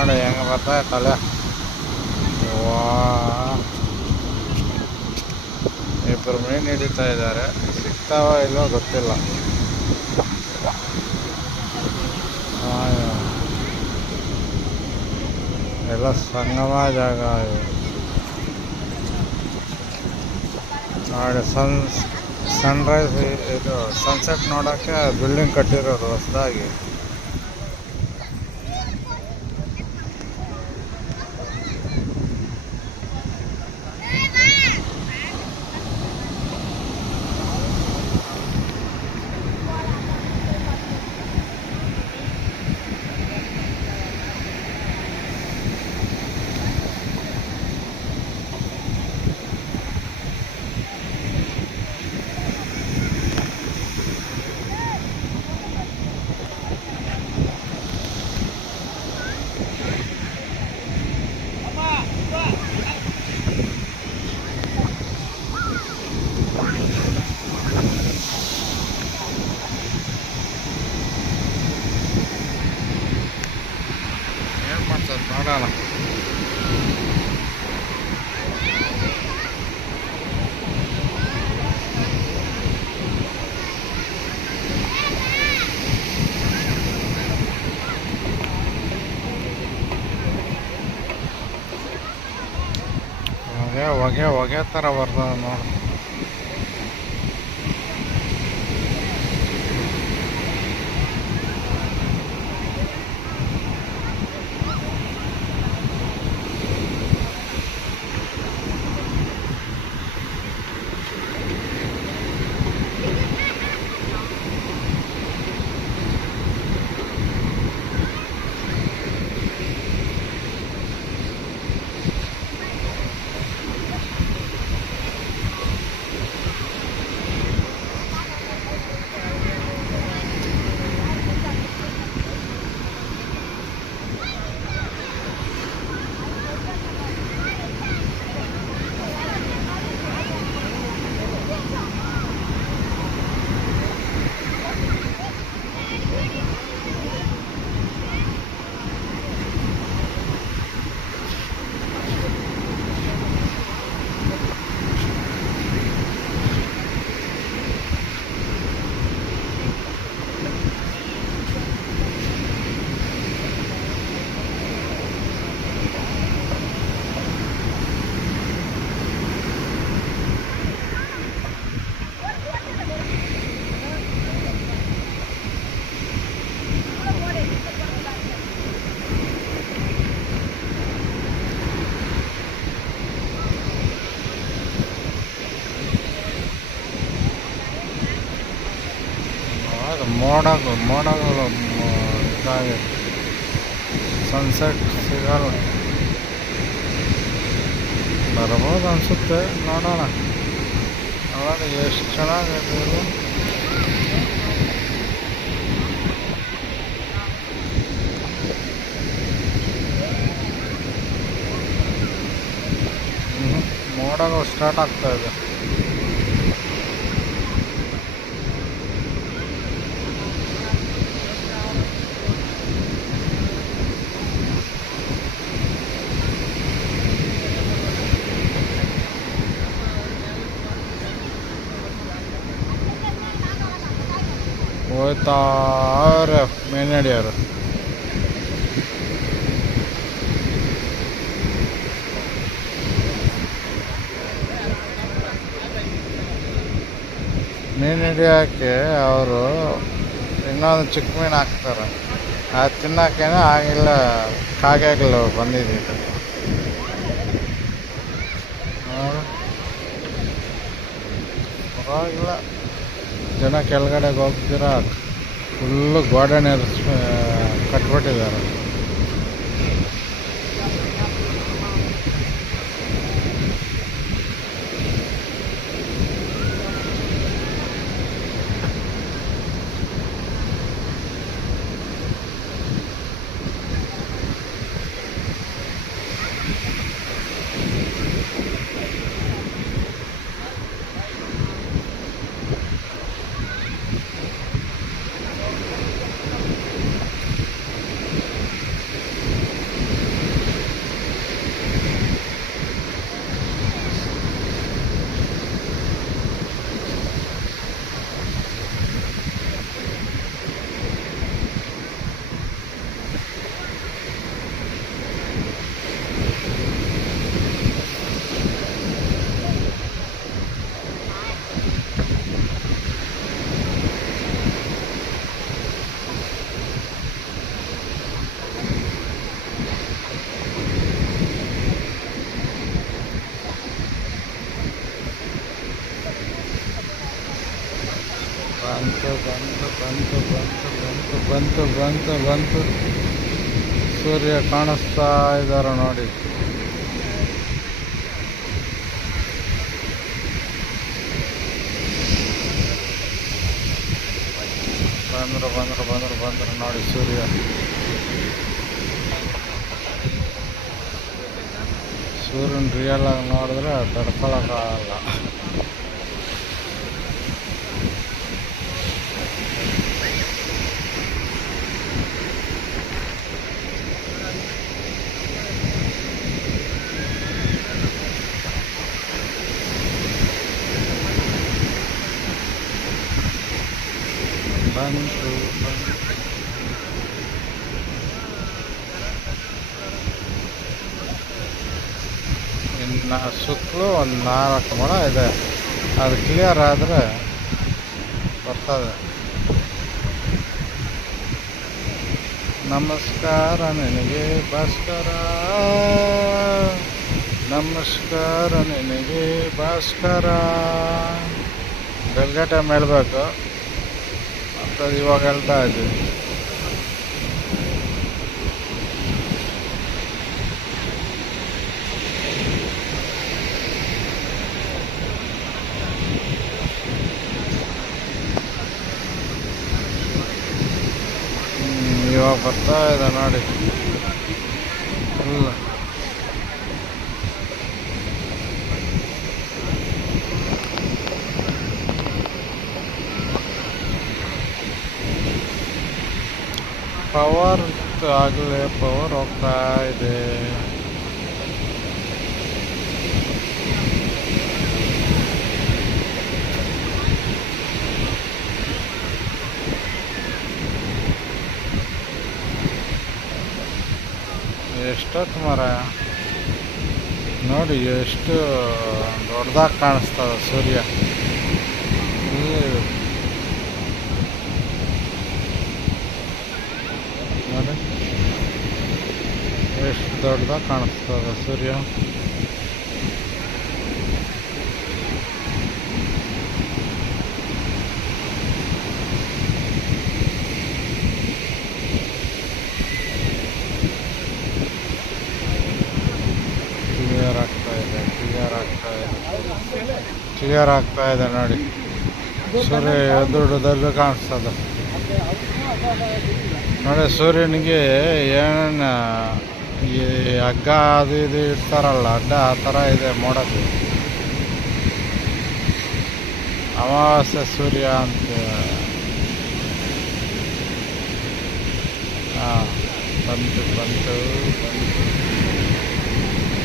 ನೋಡಿ ಹೆಂಗೆ ಬರ್ತಾಯಿತ್ತಲ್ಲ. ವಾ, ಇಬ್ಬರು ಮೀನು ಹಿಡಿತಾ ಇದ್ದಾರೆ. ಸಿಗ್ತಾವ ಇಲ್ಲೋ ಗೊತ್ತಿಲ್ಲ. ಎಲ್ಲ ಸಂಗಮ ಜಾಗ ಇದೆ ನೋಡಿ. ಸನ್ರೈಸ್ ಇದು ಸನ್ಸೆಟ್ ನೋಡೋಕ್ಕೆ ಬಿಲ್ಡಿಂಗ್ ಕಟ್ಟಿರೋದು ಹೊಸದಾಗಿ. ಏನು ಮಾಡ್ತಾರೆ ನೋಡೋಣ. ಹೊಗೆ ಥರ ಬರ್ತದೆ ನೋಡಿ. ಮೋಡಗಳು ಇದಾಗಿದೆ. ಸನ್ಸೆಟ್ ಸಿಗಲ್ಲ, ಬರ್ಬೋದು ಅನಿಸುತ್ತೆ. ನೋಡೋಣ ಎಷ್ಟು ಚೆನ್ನಾಗಿದೆ ಇದು. ಮೋಡಗಳು ಸ್ಟಾರ್ಟ್ ಆಗ್ತಾ ಇದೆ. ಹೋಯ್ತಾರೆ ಮೀನು ಹಿಡಿಯೋರು. ಮೀನು ಹಿಡಿಯೋಕ್ಕೆ ಅವರು ಇನ್ನೊಂದು ಚಿಕ್ಕ ಮೀನು ಹಾಕ್ತಾರೆ. ಅದು ತಿನ್ನೋಕ್ಕೇನೆ ಆಗಿಲ್ಲ, ಕಾಗೆಗಳು ಬಂದಿದ್ದೀವಿ. ಪರವಾಗಿಲ್ಲ, ಜನ ಕೆಳಗಡೆಗೆ ಹೋಗ್ತೀರಾ, ಫುಲ್ಲು ಗೋಡೆ ಕಟ್ಬಿಟ್ಟಿದ್ದಾರೆ. ಬಂತು ಬಂತು ಬಂತು ಬಂತು ಬಂತು ಬಂತು ಬಂತು ಸೂರ್ಯ ಕಾಣಿಸ್ತಾ ಇದ್ದಾರೆ ನೋಡಿ. ಬಂದ್ರು ನೋಡಿ ಸೂರ್ಯ. ಸೂರ್ಯನ ರಿಯಲ್ ಆಗಿ ನೋಡಿದ್ರೆ ತಡ್ಕೊಳಕ್ಕಾಗಲ್ಲ. ಬಂತು ಇನ್ನು ಸುತ್ತಲೂ ಒಂದು 4 ಮೊಳ ಇದೆ. ಅದು ಕ್ಲಿಯರ್ ಆದರೆ ಬರ್ತದೆ. ನಮಸ್ಕಾರ ನಿನಗೆ ಭಾಸ್ಕರ, ನಮಸ್ಕಾರ ನಿನಗೆ ಭಾಸ್ಕರ. ಬೆಳಗ್ಗೆ ಟೈಮ್ ಹೇಳ್ಬೇಕು ಅಂತ ಇವಾಗ ಹೇಳ್ತಾ ಇದ್ದೀವಿ. ಇವಾಗ ಬರ್ತಾ ಇದೆ ನೋಡಿ ಫುಲ್. ಪವರ್ ಆಗಲೇ ಪವರ್ ಹೋಗ್ತಾ ಇದೆ. ಎಷ್ಟೊತ್ತು ಮರ ನೋಡಿ, ಎಷ್ಟು ದೊಡ್ಡದಾಗಿ ಕಾಣಿಸ್ತದ ಸೂರ್ಯ. ನೋಡಿ ಎಷ್ಟು ದೊಡ್ಡದಾಗಿ ಕಾಣಿಸ್ತದ ಸೂರ್ಯ. ಕ್ಲಿಯರ್ ಆಗ್ತಾ ಇದೆ ನೋಡಿ. ಸೂರ್ಯ ದೊಡ್ಡದಲ್ಲಿ ಕಾಣಿಸ್ತದೆ ನೋಡಿ. ಸೂರ್ಯನಿಗೆ ಏನೇನು ಈ ಹಗ್ಗ ಅದು ಇದು ಇಡ್ತಾರಲ್ಲ ಅಡ್ಡ, ಆ ಥರ ಇದೆ ಮೋಡಕ್ಕೆ. ಅಮಾವಾಸ್ಯೆ ಸೂರ್ಯ ಅಂತ. ಹಾಂ, ಬಂತು ಬಂತು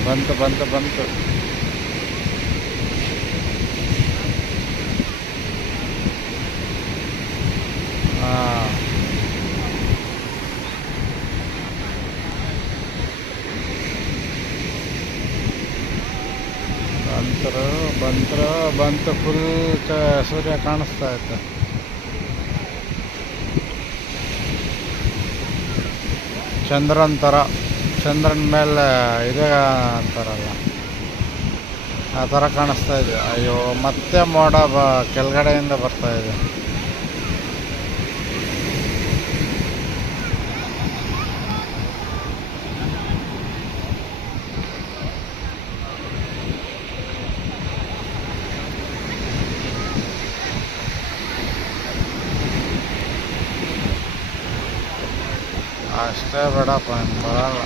ಬಂತು ಬಂತು ಬಂತು. ಹಾಂ, ಬಂತು ಫುಲ್ ಸೂರ್ಯ ಕಾಣಿಸ್ತಾ ಇತ್ತು. ಚಂದ್ರನ ಥರ, ಚಂದ್ರನ ಮೇಲೆ ಇದೆ ಅಂತಾರಲ್ಲ ಆ ಥರ ಕಾಣಿಸ್ತಾ ಇದೆ. ಅಯ್ಯೋ, ಮತ್ತೆ ಮೋಡ ಕೆಳಗಡೆಯಿಂದ ಬರ್ತಾ ಇದೆ. ಅಷ್ಟೇ ಬೇಡಪ್ಪ, ಬರಲ್ಲ.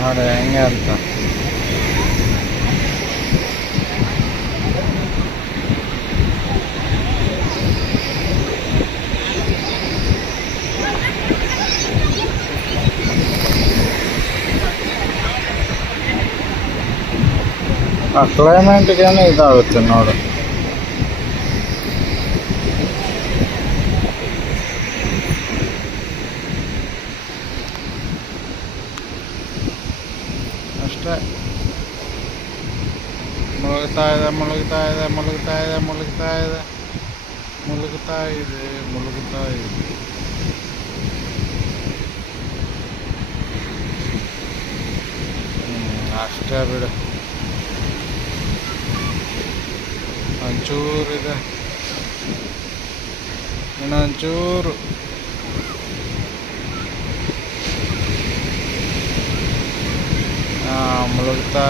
ನೋಡಿ ಹೆಂಗೆ ಅಂತ. ಆ ಕ್ಲೈಮೇಟ್ಗೇನೆ ಇದಾಗುತ್ತೆ ನೋಡು. ಅಷ್ಟೇ. ಮುಳುಗ್ತಾ ಇದೆ ಮುಳುಗ್ತಾ ಇದೆ ಮುಳುಗ್ತಾ ಇದೆ ಮುಳುಗ್ತಾ ಇದೆ ಮುಳುಗ್ತಾ ಇದೆ ಮುಳುಗ್ತಾ ಇದೆ. ಅಷ್ಟೇ ಬಿಡು, ಒಂಚೂರಿದೆ, ಇನ್ನೊಂಚೂರು. ಮುಳುಗ್ತಾ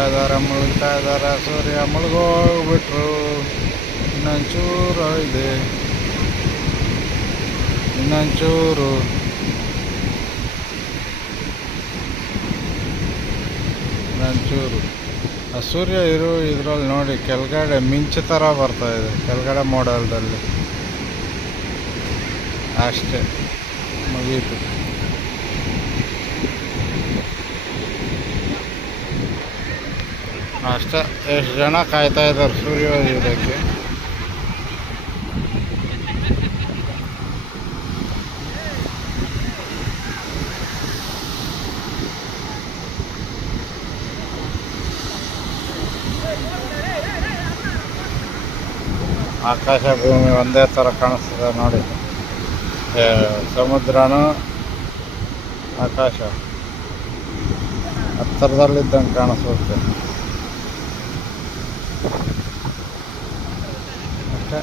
ಇದ್ದಾರೆ ಸೂರ್ಯ ಮುಳುಗೋಗ್ಬಿಟ್ರು. ಇನ್ನೊಂಚೂರು ಇದೆ, ಇನ್ನೊಂಚೂರು. ಆ ಸೂರ್ಯ ಇದ್ರಲ್ಲಿ ನೋಡಿ ಕೆಳಗಡೆ ಮಿಂಚು ಥರ ಬರ್ತಾ ಇದೆ ಕೆಳಗಡೆ ಮೋಡಲ್ದಲ್ಲಿ. ಅಷ್ಟೇ, ಮುಗೀತು. ಅಷ್ಟೇ. ಎಷ್ಟು ಜನ ಕಾಯ್ತಾ ಇದ್ದಾರೆ ಸೂರ್ಯೋದಯಕ್ಕೆ. ಆಕಾಶ ಭೂಮಿ ಒಂದೇ ಥರ ಕಾಣಿಸ್ತದೆ ನೋಡಿ. ಸಮುದ್ರನೂ ಆಕಾಶ ಹತ್ತಿರದಲ್ಲಿದ್ದಂಗೆ ಕಾಣಿಸುತ್ತೆ. ಅಷ್ಟೇ.